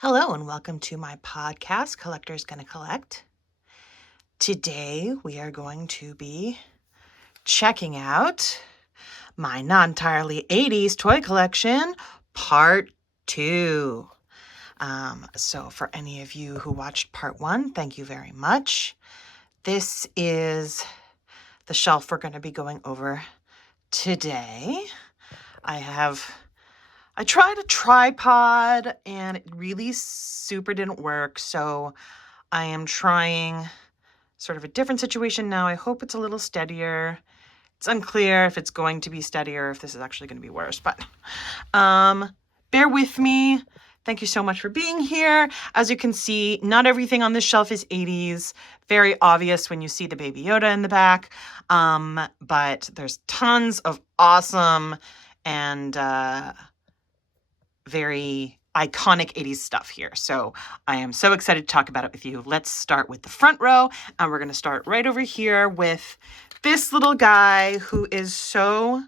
Hello and welcome to my podcast, Collector's Gonna Collect. Today we are going to be checking out my not entirely 80s toy collection, part 2. So for any of you who watched part 1, thank you very much. This is the shelf we're going to be going over today. I tried a tripod and it really super didn't work, so I am trying sort of a different situation now. I hope it's a little steadier. It's unclear if it's going to be steadier, if this is actually going to be worse, but bear with me. Thank you so much for being here. As you can see, not everything on this shelf is 80s. Very obvious when you see the Baby Yoda in the back, but there's tons of awesome and very iconic 80s stuff here. So I am so excited to talk about it with you. Let's start with the front row, and we're going to start right over here with this little guy who is so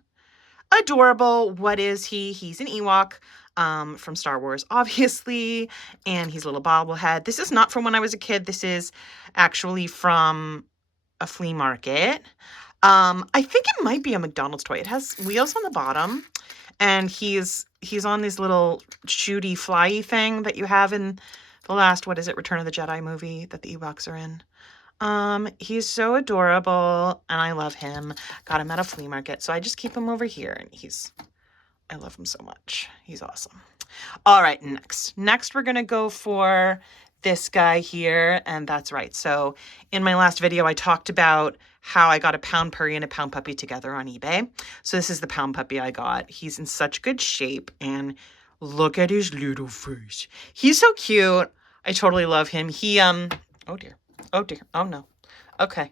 adorable. What is he? He's an Ewok from Star Wars, obviously, and he's a little bobblehead. This is not from when I was a kid. This is actually from a flea market. I think it might be a McDonald's toy. It has wheels on the bottom, and he's on this little shooty flyy thing that you have in the last, what is it, Return of the Jedi movie that the Ewoks are in. He's so adorable and I love him. Got him at a flea market, so I just keep him over here, and I love him so much. He's awesome. All right, next we're gonna go for this guy here, and that's right. So in my last video, I talked about how I got a Pound Purry and a Pound Puppy together on eBay. So this is the Pound Puppy I got. He's in such good shape, and look at his little face. He's so cute. I totally love him. Oh dear, oh no. Okay.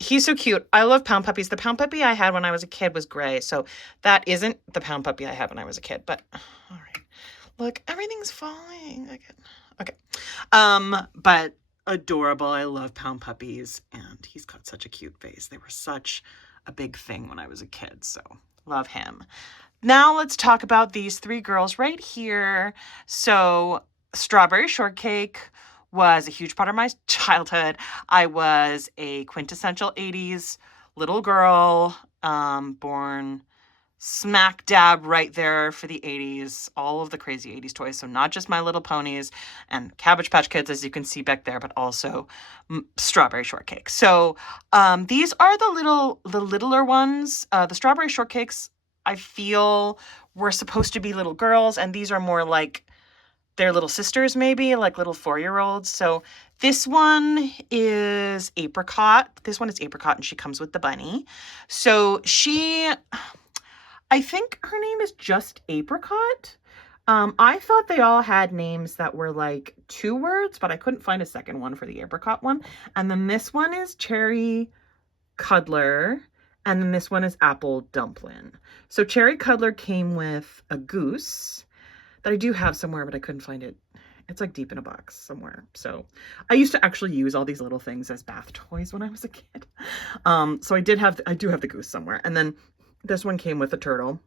He's so cute. I love Pound Puppies. The Pound Puppy I had when I was a kid was gray, so that isn't the Pound Puppy I had when I was a kid, but all right. Look, everything's falling. Okay. But adorable. I love Pound Puppies, and he's got such a cute face. They were such a big thing when I was a kid, so love him. Now let's talk about these three girls right here. So Strawberry Shortcake was a huge part of my childhood. I was a quintessential 80s little girl, born smack dab right there for the 80s, all of the crazy 80s toys. So not just My Little Ponies and Cabbage Patch Kids, as you can see back there, but also Strawberry Shortcake. So these are the littler ones. The Strawberry Shortcakes, I feel, were supposed to be little girls, and these are more like their little sisters, maybe, like little 4-year-olds. So this one is Apricot. This one is Apricot, and she comes with the bunny. So I think her name is just Apricot. I thought they all had names that were like 2 words, but I couldn't find a second one for the Apricot one. And then this one is Cherry Cuddler, and then this one is Apple Dumpling. So Cherry Cuddler came with a goose that I do have somewhere, but I couldn't find it. It's like deep in a box somewhere. So I used to actually use all these little things as bath toys when I was a kid. So I do have the goose somewhere. And then this one came with a turtle.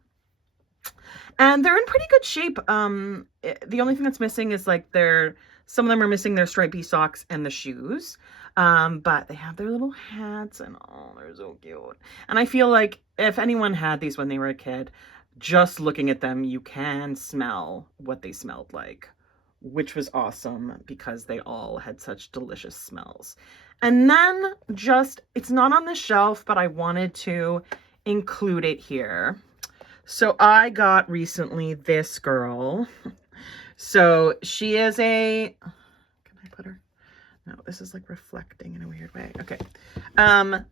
And they're in pretty good shape. The only thing that's missing is like some of them are missing their stripy socks and the shoes. But they have their little hats, and oh, they're so cute. And I feel like if anyone had these when they were a kid, just looking at them, you can smell what they smelled like, which was awesome because they all had such delicious smells. And then it's not on the shelf, but I wanted to include it here. So I got recently this girl. So she is can I put her? No, this is like reflecting in a weird way. Okay.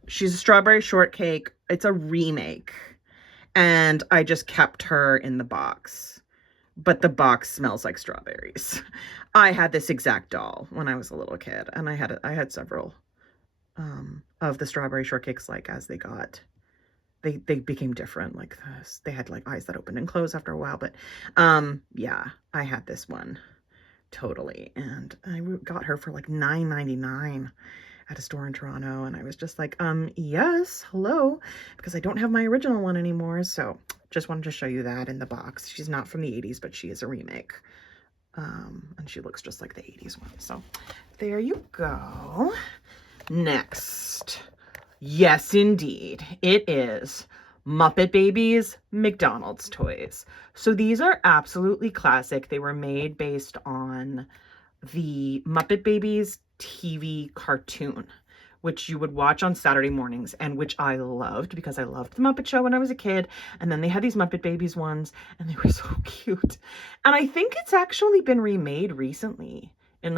She's a Strawberry Shortcake. It's a remake. And I just kept her in the box. But the box smells like strawberries. I had this exact doll when I was a little kid, and I had several of the Strawberry Shortcakes. Like as they became different. Like they had like eyes that opened and closed after a while. But yeah, I had this one totally, and I got her for like $9.99 at a store in Toronto, and I was just like, yes, hello, because I don't have my original one anymore. So just wanted to show you that in the box. She's not from the 80s, but she is a remake. And she looks just like the 80s one. So there you go. Next. Yes, indeed. It is Muppet Babies McDonald's toys. So these are absolutely classic. They were made based on the Muppet Babies TV cartoon, which you would watch on Saturday mornings and which I loved because I loved the Muppet Show when I was a kid. And then they had these Muppet Babies ones and they were so cute. And I think it's actually been remade recently in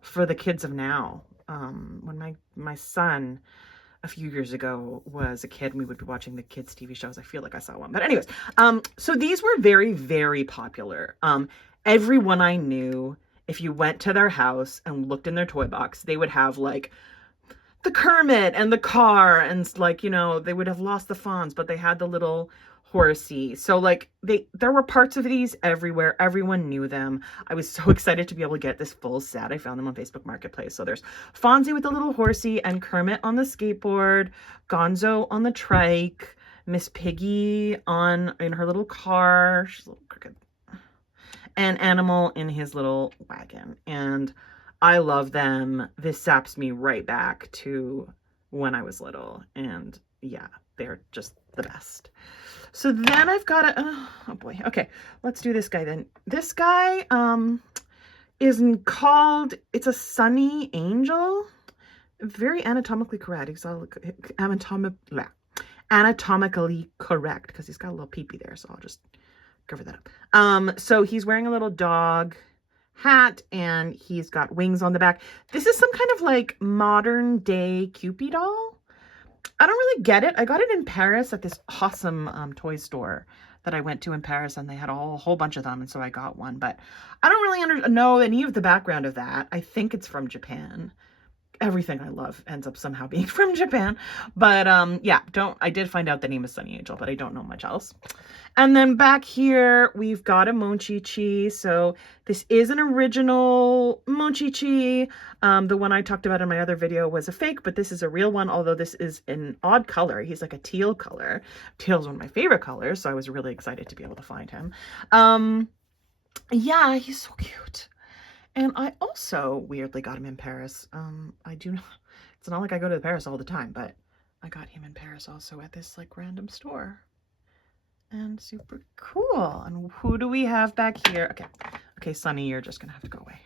for the kids of now. When my son a few years ago was a kid and we would be watching the kids TV shows, I feel like I saw one. But anyways, so these were very, very popular. Everyone I knew, if you went to their house and looked in their toy box, they would have like the Kermit and the car and like, you know, they would have lost the Fonz, but they had the little horsey. So like there were parts of these everywhere. Everyone knew them. I was so excited to be able to get this full set. I found them on Facebook Marketplace. So there's Fonzie with the little horsey and Kermit on the skateboard, Gonzo on the trike, Miss Piggy in her little car. She's a little crooked. And Animal in his little wagon. And I love them. This zaps me right back to when I was little. And yeah, they're just the best. So then I've got oh boy. Okay, let's do this guy then. This guy is called, it's a Sunny Angel. Very anatomically correct. Anatomically correct because he's got a little peepee there. So I'll just cover that up. So he's wearing a little dog hat and he's got wings on the back. This is some kind of like modern day Cupid doll. I don't really get it. I got it in Paris at this awesome toy store that I went to in Paris, and they had a whole bunch of them, and so I got one. But I don't really know any of the background of that. I think it's from Japan. Everything I love ends up somehow being from Japan. But yeah, I did find out the name is Sunny Angel, but I don't know much else. And then back here, we've got a Monchi-Chi. So this is an original Monchi-Chi. The one I talked about in my other video was a fake, but this is a real one, although this is an odd color. He's like a teal color. Teal's one of my favorite colors, so I was really excited to be able to find him. Yeah, he's so cute. And I also weirdly got him in Paris. It's not like I go to Paris all the time, but I got him in Paris also at this like random store. And super cool. And who do we have back here? Okay, Sunny, you're just gonna have to go away.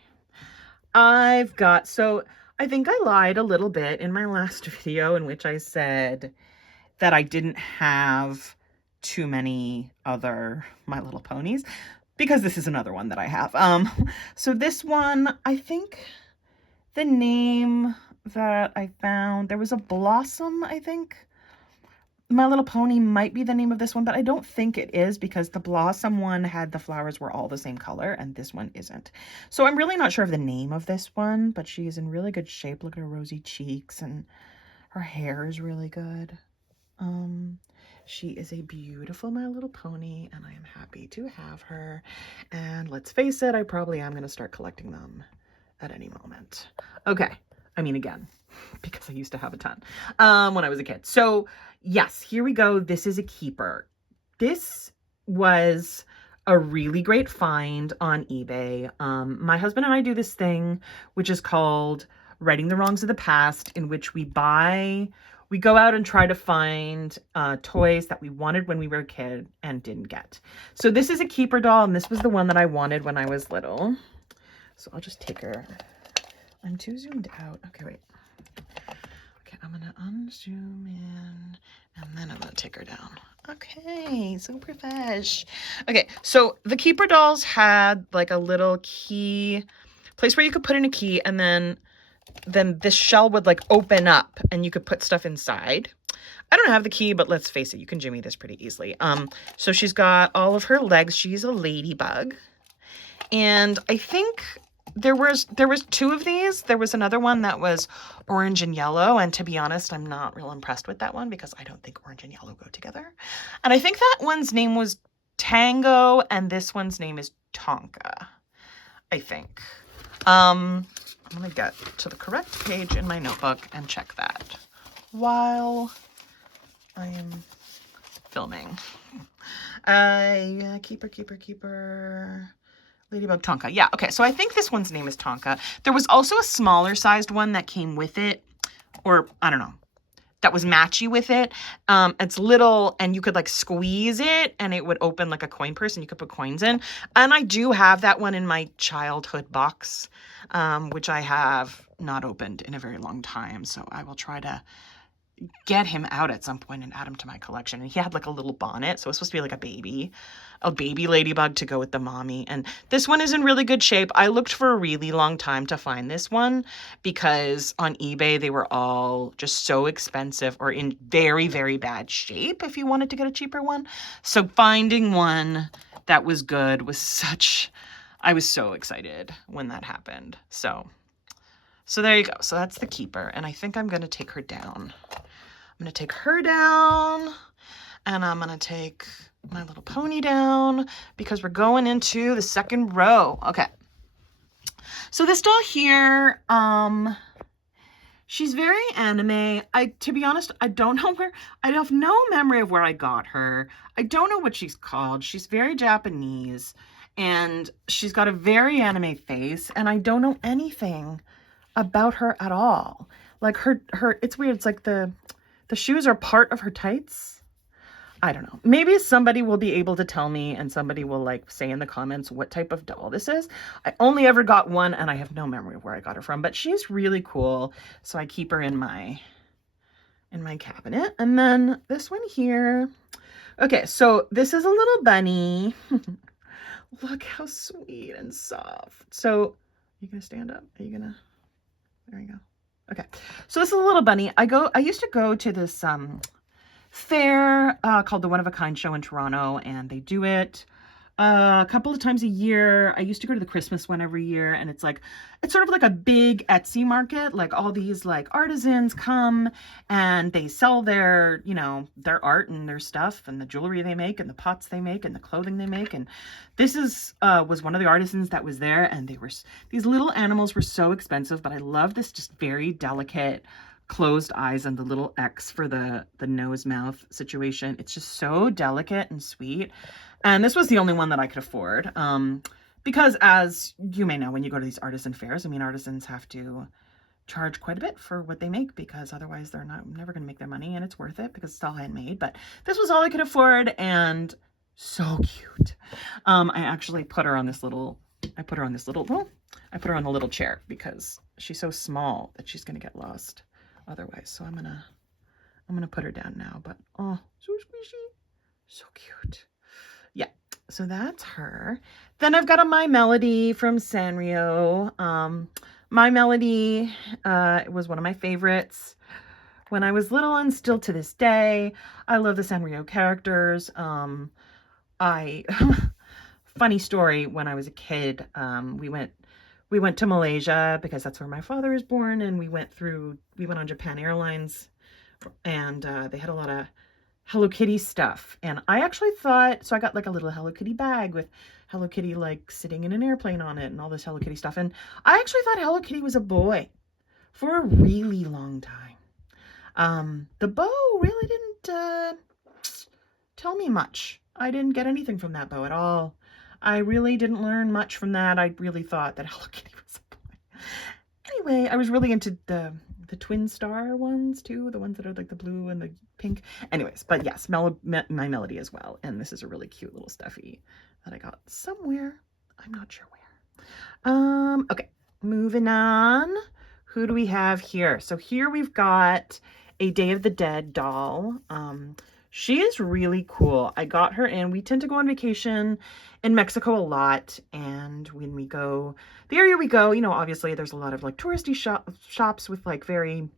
So I think I lied a little bit in my last video in which I said that I didn't have too many other My Little Ponies, because this is another one that I have. So this one, I think the name that I found, there was a Blossom, I think. My Little Pony might be the name of this one, but I don't think it is because the Blossom one had the flowers were all the same color and this one isn't. So I'm really not sure of the name of this one, but she is in really good shape. Look at her rosy cheeks and her hair is really good. She is a beautiful My Little Pony and I am happy to have her. And let's face it, I probably am going to start collecting them at any moment. Okay. I mean, again, because I used to have a ton when I was a kid. So yes, here we go. This is a keeper. This was a really great find on eBay. My husband and I do this thing, which is called Righting the Wrongs of the Past, in which we go out and try to find toys that we wanted when we were a kid and didn't get. So this is a keeper doll, and this was the one that I wanted when I was little. So I'll just take her. I'm too zoomed out. Okay, wait. Okay, I'm gonna unzoom in and then I'm gonna take her down. Okay, so profesh. Okay, so the keeper dolls had like a little key place where you could put in a key, and then this shell would like open up and you could put stuff inside. I don't have the key, but let's face it, you can jimmy this pretty easily. So she's got all of her legs. She's a ladybug. And I think there was two of these. There was another one that was orange and yellow, and to be honest, I'm not real impressed with that one because I don't think orange and yellow go together. And I think that one's name was Tango, and this one's name is Tonka, I think. I'm gonna get to the correct page in my notebook and check that while I am filming. Keeper. Ladybug Tonka. Yeah, okay, so I think this one's name is Tonka. There was also a smaller sized one that came with it, or I don't know, that was matchy with it. It's little, and you could like squeeze it and it would open like a coin purse and you could put coins in. And I do have that one in my childhood box, which I have not opened in a very long time. So I will try to get him out at some point and add him to my collection. And he had like a little bonnet, so it was supposed to be like a baby ladybug to go with the mommy. And this one is in really good shape. I looked for a really long time to find this one because on eBay they were all just so expensive or in very, very bad shape if you wanted to get a cheaper one. So finding one that was good was I was so excited when that happened. So there you go. So that's the keeper. And I think I'm going to take her down. I'm going to take her down, and I'm going to take my little pony down because we're going into the second row. Okay. So this doll here, she's very anime. To be honest, I have no memory of where I got her. I don't know what she's called. She's very Japanese, and she's got a very anime face, and I don't know anything about her at all. Like her, it's weird. It's like the shoes are part of her tights. I don't know. Maybe somebody will be able to tell me and somebody will like say in the comments what type of doll this is. I only ever got one and I have no memory of where I got her from, but she's really cool. So I keep her in my cabinet. And then this one here. Okay, so this is a little bunny. Look how sweet and soft. So are you going to stand up? There you go. Okay, so this is a little bunny. I used to go to this fair called the One of a Kind show in Toronto, and they do it a couple of times a year. I used to go to the Christmas one every year, and it's sort of like a big Etsy market. Like all these like artisans come and they sell their, their art and their stuff and the jewelry they make and the pots they make and the clothing they make. And this was one of the artisans that was there, and these little animals were so expensive, but I love this just very delicate closed eyes and the little X for the nose mouth situation. It's just so delicate and sweet. And this was the only one that I could afford. Because as you may know, when you go to these artisan fairs, artisans have to charge quite a bit for what they make because otherwise they're never going to make their money, and it's worth it because it's all handmade. But this was all I could afford, and so cute. I actually put her on this little, I put her on the little chair because she's so small that she's going to get lost otherwise. So I'm going to put her down now, but oh, so squishy, so cute. Yeah, so that's her. Then I've got a My Melody from Sanrio. My Melody was one of my favorites when I was little and still to this day. I love the Sanrio characters. Funny story, when I was a kid, we went to Malaysia because that's where my father is born, and we went on Japan Airlines, and they had a lot of Hello Kitty stuff. And I actually thought, so I got like a little Hello Kitty bag with Hello Kitty like sitting in an airplane on it and all this Hello Kitty stuff. And I actually thought Hello Kitty was a boy for a really long time. The bow really didn't tell me much. I didn't get anything from that bow at all. I really didn't learn much from that. I really thought that Hello Kitty was a boy. Anyway, I was really into the twin star ones too, the ones that are like the blue and the pink. Anyways, but yes, My Melody as well. And this is a really cute little stuffy that I got somewhere. I'm not sure where. Okay, moving on. Who do we have here? So here we've got a Day of the Dead doll. She is really cool. I got her in. We tend to go on vacation in Mexico a lot. And when we go, the area we go, obviously there's a lot of like touristy shops with like very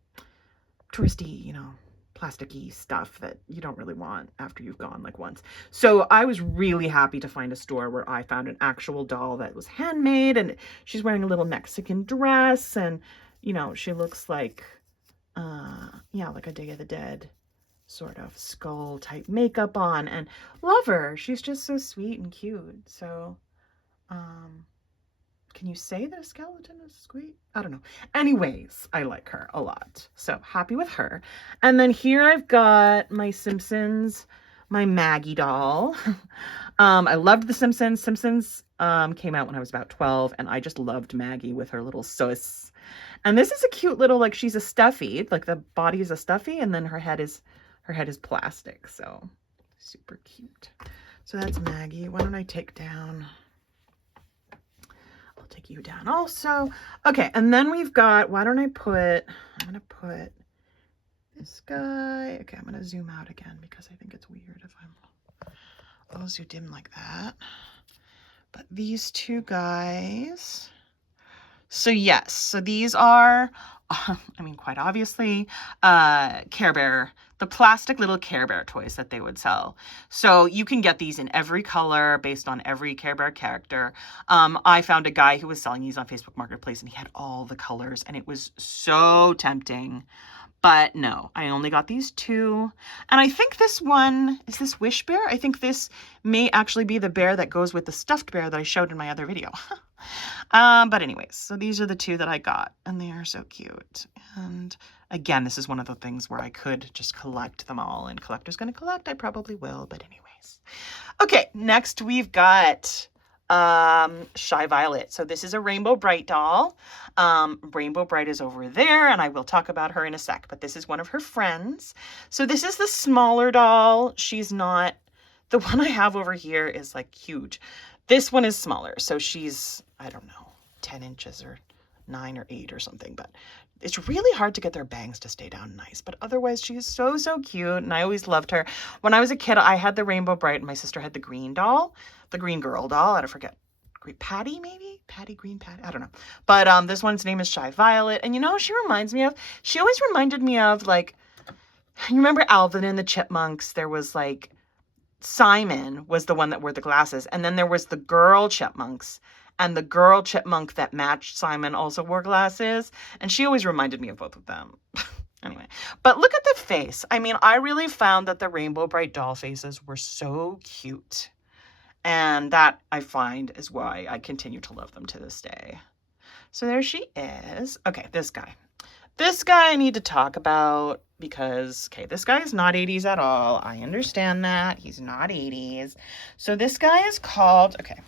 touristy, plasticky stuff that you don't really want after you've gone like once. So I was really happy to find a store where I found an actual doll that was handmade, and she's wearing a little Mexican dress, and, she looks like, like a Day of the Dead sort of skull type makeup on, and love her. She's just so sweet and cute. So, can you say that a skeleton is sweet? I don't know. Anyways, I like her a lot. So happy with her. And then here I've got my Simpsons my Maggie doll. I loved The Simpsons. Simpsons came out when I was about 12, and I just loved Maggie with her little sus. And this is a cute little, like, she's a stuffy, like the body is a stuffy, and then her head is plastic. So super cute. So that's Maggie. Why don't I take down? I'll take you down also. Okay, and then we've got, why don't I put, I'm gonna put this guy. Okay, I'm gonna zoom out again because I think it's weird if I'm all zoomed in like that. But these two guys. So yes, so these are, I mean, quite obviously, Care Bear, the plastic little Care Bear toys that they would sell. So you can get these in every color based on every Care Bear character. I found a guy who was selling these on Facebook Marketplace, and he had all the colors, and it was so tempting. But no, I only got these two. And I think this one, is this Wish Bear? I think this may actually be the bear that goes with the stuffed bear that I showed in my other video. But anyways, so these are the two that I got, and they are so cute. And again, this is one of the things where I could just collect them all, and collector's gonna collect. I probably will, but anyways. Okay, next we've got Shy Violet. So this is a Rainbow Brite doll. Rainbow Brite is over there, and I will talk about her in a sec, but this is one of her friends. So this is the smaller doll. She's not, the one I have over here is like huge. This one is smaller. So she's, I don't know, 10 inches or 9 or 8 or something, but it's really hard to get their bangs to stay down nice. But otherwise, she is so, so cute, and I always loved her. When I was a kid, I had the Rainbow Brite, and my sister had the green doll, the green girl doll. I don't forget. Patty, maybe? Patty, green Patty? I don't know. But this one's name is Shy Violet. And you know, she reminds me of, she always reminded me of, like, you remember Alvin and the Chipmunks? There was, like, Simon was the one that wore the glasses. And then there was the girl Chipmunks. And the girl chipmunk that matched Simon also wore glasses. And she always reminded me of both of them. Anyway, but look at the face. I mean, I really found that the Rainbow Brite doll faces were so cute. And that, I find, is why I continue to love them to this day. So there she is. Okay, this guy. This guy I need to talk about because, okay, this guy is not 80s at all. I understand that. He's not 80s. So this guy is called, okay,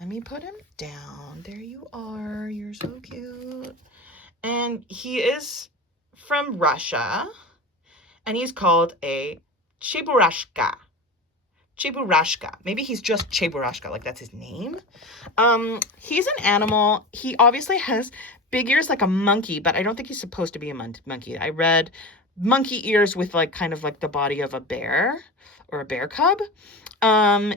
let me put him down. There you are. You're so cute. And he is from Russia. And he's called a Cheburashka. Cheburashka. Maybe he's just Cheburashka, like that's his name. He's an animal. He obviously has big ears like a monkey, but I don't think he's supposed to be a monkey. I read monkey ears with like kind of like the body of a bear or a bear cub.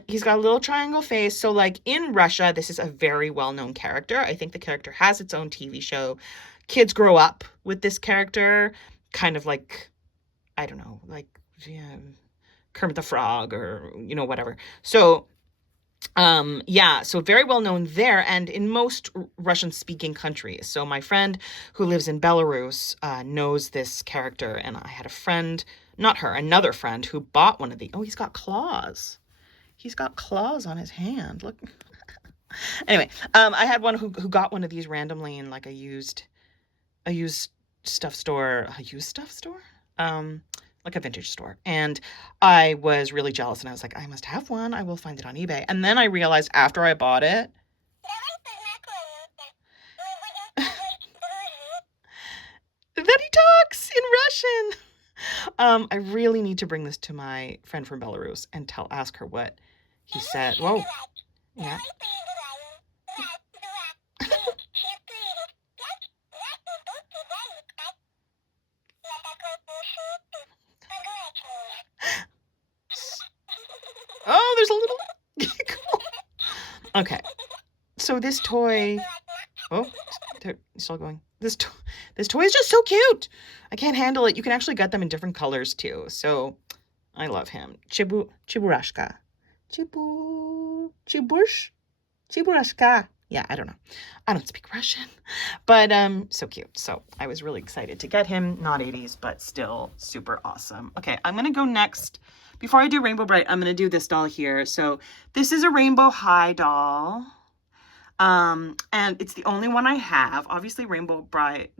He's got a little triangle face. So like in Russia, this is a very well-known character. I think the character has its own TV show. Kids grow up with this character, kind of like, I don't know, like, yeah, Kermit the Frog or, you know, whatever. So, yeah, so very well known there and in most Russian speaking countries. So my friend who lives in Belarus knows this character, and I had a friend, not her, another friend who bought one of the, oh, he's got claws. He's got claws on his hand. Look. Anyway, I had one who got one of these randomly in like a used stuff store, like a vintage store. And I was really jealous, and I was like, I must have one. I will find it on eBay. And then I realized after I bought it, that he talks in Russian. I really need to bring this to my friend from Belarus and ask her what he said. Whoa. Yeah. Oh, there's a little giggle. Okay. So this toy, oh, they're still going. This toy is just so cute. I can't handle it. You can actually get them in different colors too. So I love him. Cheburashka. Cheburashka. Yeah, I don't know. I don't speak Russian, but so cute. So I was really excited to get him. Not 80s, but still super awesome. Okay, I'm gonna go next. Before I do Rainbow Brite, I'm gonna do this doll here. So this is a Rainbow High doll. And it's the only one I have. Obviously, Rainbow Brite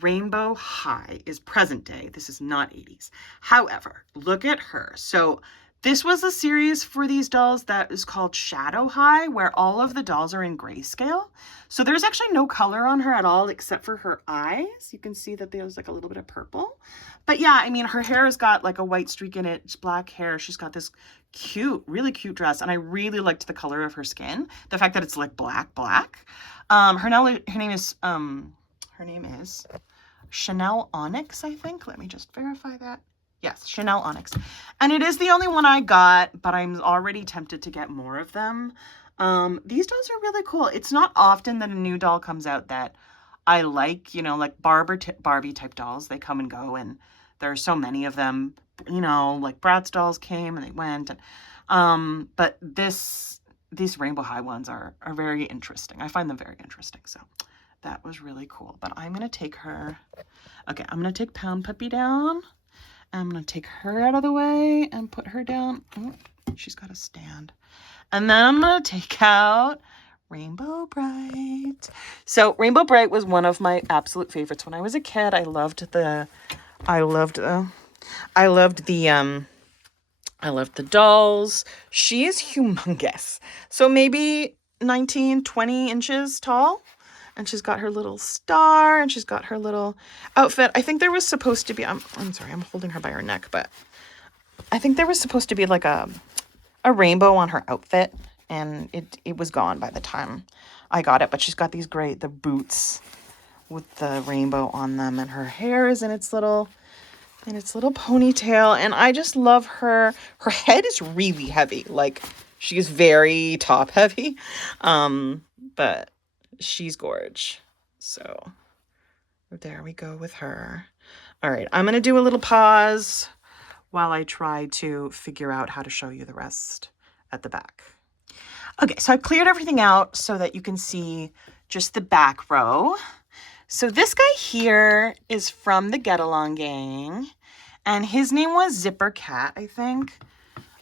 Rainbow High is present day. This is not 80s. However, look at her. So this was a series for these dolls that is called Shadow High, where all of the dolls are in grayscale. So there's actually no color on her at all except for her eyes. You can see that there's like a little bit of purple. But yeah, I mean, her hair has got like a white streak in it. It's black hair. She's got this cute, really cute dress. And I really liked the color of her skin. The fact that it's like black. Her name is Chanel Onyx, I think. Let me just verify that. Yes, Chanel Onyx. And it is the only one I got, but I'm already tempted to get more of them. These dolls are really cool. It's not often that a new doll comes out that I like, you know, like Barbie type dolls. They come and go, and there are so many of them, you know, like Bratz dolls came and they went. And, but these Rainbow High ones are very interesting. I find them very interesting. So that was really cool. But I'm going to take her. Okay, I'm going to take Pound Puppy down. I'm going to take her out of the way and put her down. Oh, she's got a stand. And then I'm going to take out Rainbow Brite. So Rainbow Brite was one of my absolute favorites when I was a kid. I loved the dolls. She is humongous. So maybe 19, 20 inches tall. And she's got her little star, and she's got her little outfit. I think there was supposed to be, I'm sorry, I'm holding her by her neck, but I think there was supposed to be like a rainbow on her outfit, and it was gone by the time I got it. But she's got the boots with the rainbow on them, and her hair is in its little ponytail, and I just love her. Her head is really heavy, like she is very top heavy, but she's gorge. So there we go with her. All right, I'm going to do a little pause while I try to figure out how to show you the rest at the back. Okay, so I cleared everything out so that you can see just the back row. So this guy here is from the Get Along Gang, and his name was Zipper Cat, I think.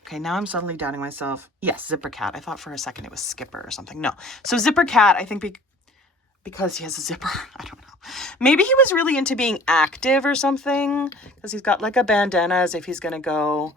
Okay, now I'm suddenly doubting myself. Yes, Zipper Cat. I thought for a second it was Skipper or something. No. So Zipper Cat, I think because he has a zipper. I don't know. Maybe he was really into being active or something, because he's got like a bandana as if he's going to go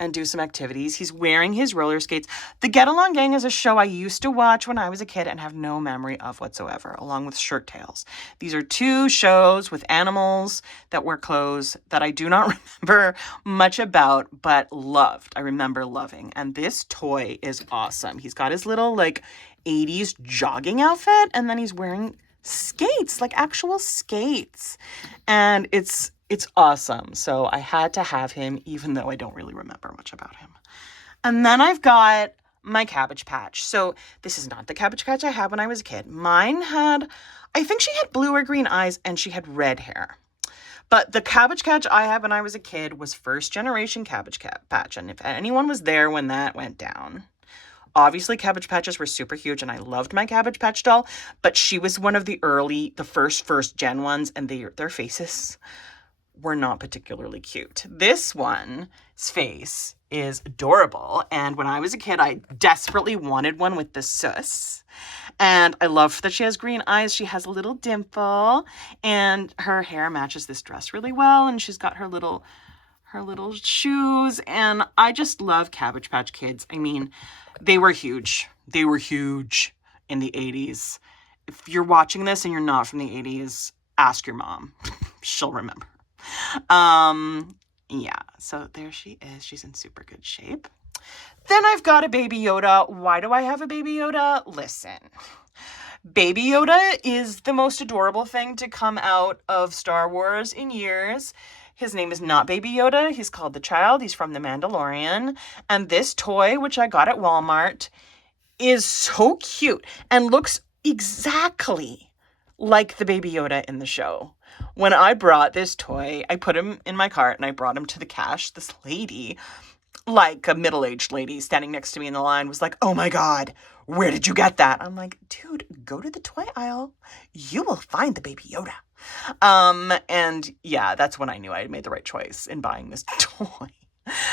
and do some activities. He's wearing his roller skates. The Get Along Gang is a show I used to watch when I was a kid and have no memory of whatsoever, along with Shirt Tales. These are two shows with animals that wear clothes that I do not remember much about, but loved. I remember loving. And this toy is awesome. He's got his little like 80s jogging outfit, and then he's wearing skates, like actual skates. And it's awesome. So I had to have him, even though I don't really remember much about him. And then I've got my Cabbage Patch. So this is not the Cabbage Patch I had when I was a kid. Mine had, I think she had blue or green eyes, and she had red hair. But the Cabbage Patch I had when I was a kid was first generation Cabbage Patch. And if anyone was there when that went down, obviously Cabbage Patches were super huge, and I loved my Cabbage Patch doll, but she was one of the first gen ones, and their faces were not particularly cute. This one's face is adorable, and when I was a kid, I desperately wanted one with the sus, and I love that she has green eyes. She has a little dimple, and her hair matches this dress really well, and she's got her little shoes, and I just love Cabbage Patch Kids. I mean, they were huge. They were huge in the 80s. If you're watching this and you're not from the 80s, ask your mom. She'll remember. Yeah, so there she is. She's in super good shape. Then I've got a Baby Yoda. Why do I have a Baby Yoda? Listen, Baby Yoda is the most adorable thing to come out of Star Wars in years. His name is not Baby Yoda. He's called the Child. He's from The Mandalorian. And this toy, which I got at Walmart, is so cute and looks exactly like the Baby Yoda in the show. When I brought this toy, I put him in my cart and I brought him to the cash. This lady, like a middle-aged lady standing next to me in the line, was like, "Oh my God, where did you get that?" I'm like, "Dude, go to the toy aisle. You will find the Baby Yoda." And yeah, that's when I knew I had made the right choice in buying this toy.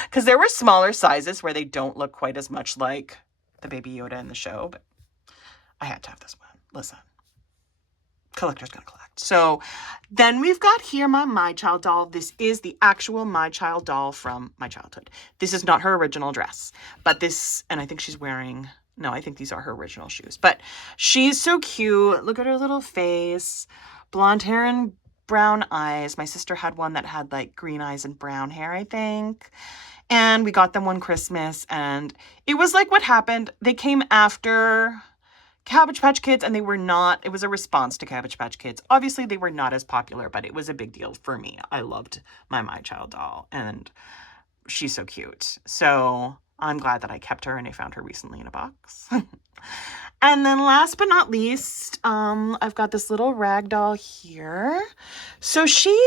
Because there were smaller sizes where they don't look quite as much like the Baby Yoda in the show, but I had to have this one. Listen, collector's gonna collect. So then we've got here my My Child doll. This is the actual My Child doll from my childhood. This is not her original dress, but this, and I think she's wearing, no, I think these are her original shoes, but she's so cute. Look at her little face, blonde hair and brown eyes. My sister had one that had like green eyes and brown hair, I think. And we got them one Christmas, and it was like what happened. They came after Cabbage Patch Kids, and they were not, it was a response to Cabbage Patch Kids. Obviously, they were not as popular, but it was a big deal for me. I loved my My Child doll, and she's so cute. So I'm glad that I kept her, and I found her recently in a box. And then last but not least, I've got this little rag doll here. So she,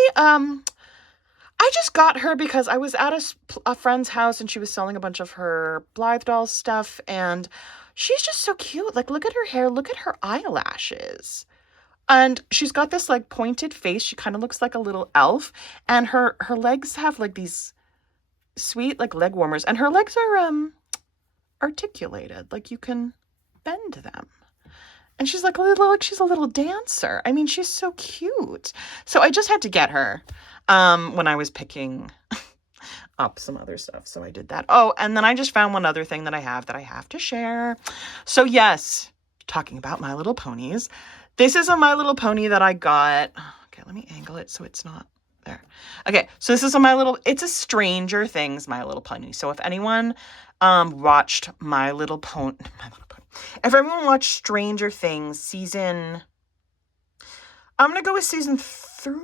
I just got her because I was at a friend's house and she was selling a bunch of her Blythe doll stuff, and she's just so cute. Like, look at her hair, look at her eyelashes. And she's got this like pointed face. She kind of looks like a little elf, and her legs have like these sweet like leg warmers, and her legs are articulated, like you can bend them. And she's like she's a little dancer. I mean, she's so cute. So I just had to get her when I was picking up some other stuff. So I did that. Oh, and then I just found one other thing that I have to share. So yes, talking about My Little Ponies. This is a My Little Pony that I got. Okay, let me angle it so it's not there. Okay, so this is it's a Stranger Things My Little Pony. So if anyone watched My Little Pony, if everyone watched Stranger Things season, I'm going to go with season 3.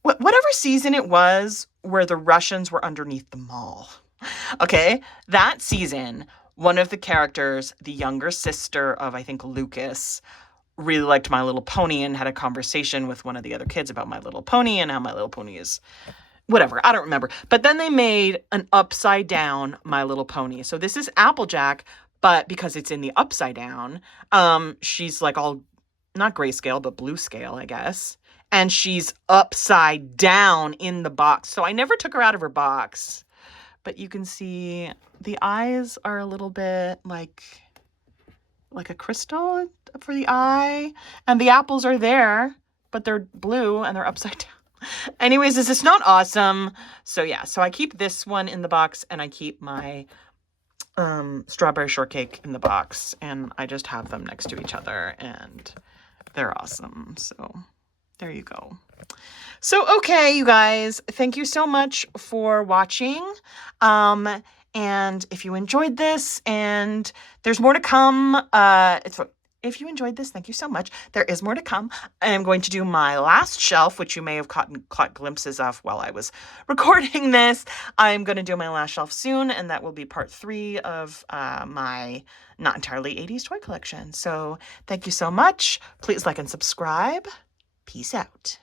Whatever season it was where the Russians were underneath the mall. Okay, that season, one of the characters, the younger sister of, I think, Lucas, really liked My Little Pony and had a conversation with one of the other kids about My Little Pony and how My Little Pony is whatever. I don't remember. But then they made an upside down My Little Pony. So this is Applejack, but because it's in the upside down, she's like all, not grayscale, but blue scale, I guess. And she's upside down in the box. So I never took her out of her box. But you can see the eyes are a little bit like a crystal for the eye. And the apples are there, but they're blue and they're upside down. Anyways, is this not awesome? So yeah, so I keep this one in the box, and I keep my strawberry shortcake in the box, and I just have them next to each other, and they're awesome. So there you go. So, okay, you guys, thank you so much for watching. And if you enjoyed this, and there's more to come, if you enjoyed this, thank you so much. There is more to come. I am going to do my last shelf, which you may have caught glimpses of while I was recording this. I'm going to do my last shelf soon, and that will be part 3 of my Not Entirely 80s toy collection. So thank you so much. Please like and subscribe. Peace out.